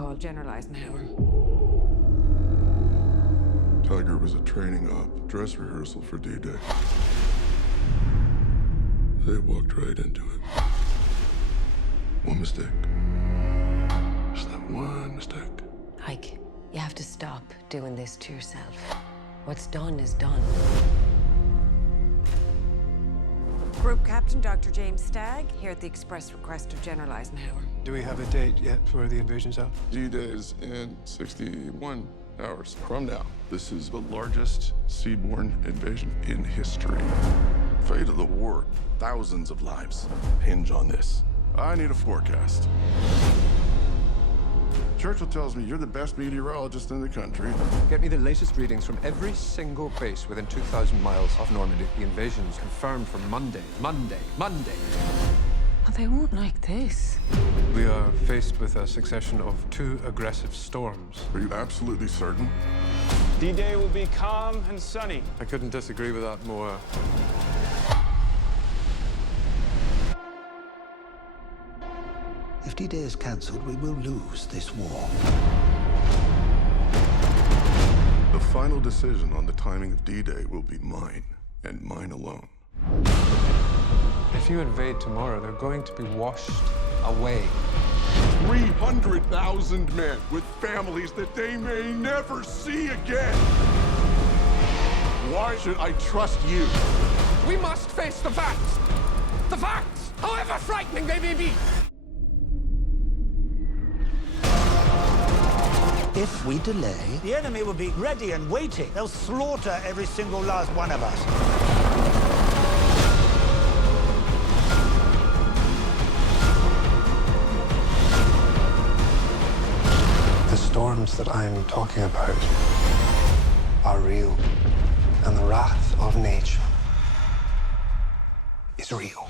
called General Eisenhower. Tiger was a training op, dress rehearsal for D-Day. They walked right into it. One mistake. Just that one mistake. Ike, you have to stop doing this to yourself. What's done is done. Group Captain Dr. James Stagga, here at the express request of General Eisenhower. Do we have a date yet for the invasion's out? D-Day is in 61 hours from now. This is the largest seaborne invasion in history. Fate of the war, thousands of lives hinge on this. I need a forecast. Churchill tells me you're the best meteorologist in the country. Get me the latest readings from every single base within 2,000 miles of Normandy. The invasion's confirmed for Monday. Oh, they won't like this. We are faced with a succession of 2 aggressive storms. Are you absolutely certain? D-Day will be calm and sunny. I couldn't disagree with that more. If D-Day is cancelled, we will lose this war. The final decision on the timing of D-Day will be mine, and mine alone. If you invade tomorrow, they're going to be washed away. 300,000 men with families that they may never see again. Why should I trust you? We must face the facts! The facts, however frightening they may be! If we delay, the enemy will be ready and waiting. They'll slaughter every single last one of us. The storms that I'm talking about are real, and the wrath of nature is real.